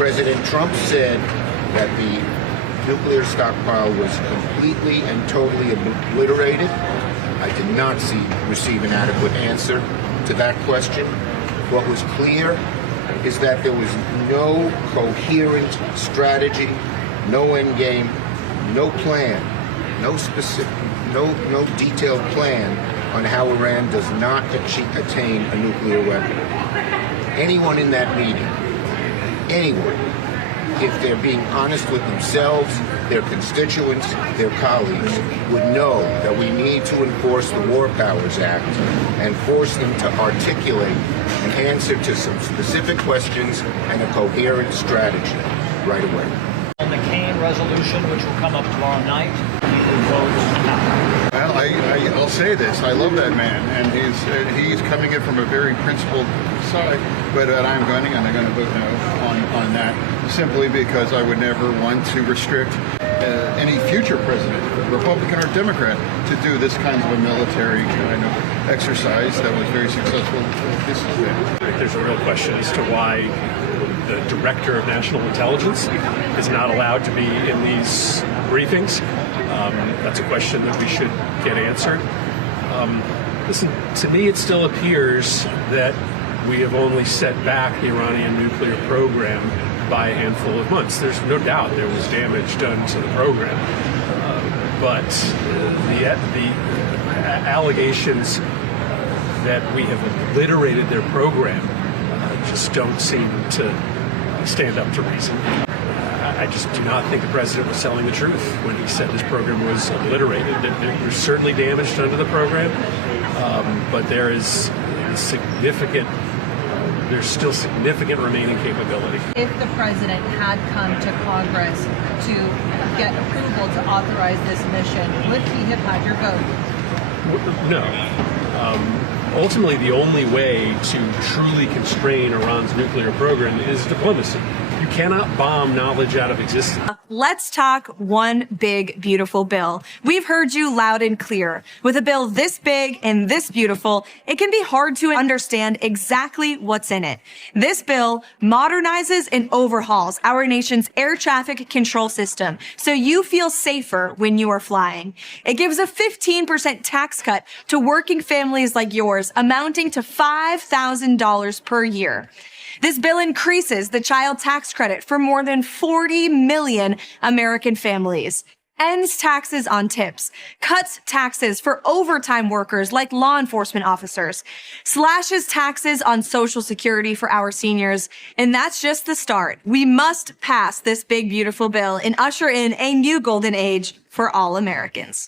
President Trump said that the nuclear stockpile was completely and totally obliterated. I did not receive an adequate answer to that question. What was clear is that there was no coherent strategy, no end game, no plan, no detailed plan on how Iran does not attain a nuclear weapon. Anyone in that meeting, anyone, if they're being honest with themselves, their constituents, their colleagues, would know that we need to enforce the War Powers Act and force them to articulate an answer to some specific questions and a coherent strategy right away. On the Kaine resolution, which will come up tomorrow night, you will vote now. Well, I'll say this. I love that man, and he's coming in from a very principled side, but I'm going to vote no on that, simply because I would never want to restrict any future president, Republican or Democrat, to do this kind of a military kind of exercise that was very successful. There's a real question as to why the Director of National Intelligence is not allowed to be in these briefings. That's a question that we should get answered. Listen, to me it still appears that we have only set back the Iranian nuclear program by a handful of months. There's no doubt there was damage done to the program, but the allegations that we have obliterated their program just don't seem to stand up to reason. I just do not think the president was telling the truth when he said this program was obliterated. There's certainly damage done to the program, but there is there's still significant remaining capability. If the president had come to Congress to get approval to authorize this mission, would he have had your vote? No. Ultimately, the only way to truly constrain Iran's nuclear program is diplomacy. You cannot bomb knowledge out of existence. Let's talk one big, beautiful bill. We've heard you loud and clear. With a bill this big and this beautiful, it can be hard to understand exactly what's in it. This bill modernizes and overhauls our nation's air traffic control system so you feel safer when you are flying. It gives a 15% tax cut to working families like yours, amounting to $5,000 per year. This bill increases the child tax credit for more than 40 million American families, ends taxes on tips, cuts taxes for overtime workers like law enforcement officers, slashes taxes on Social Security for our seniors, and that's just the start. We must pass this big, beautiful bill and usher in a new golden age for all Americans.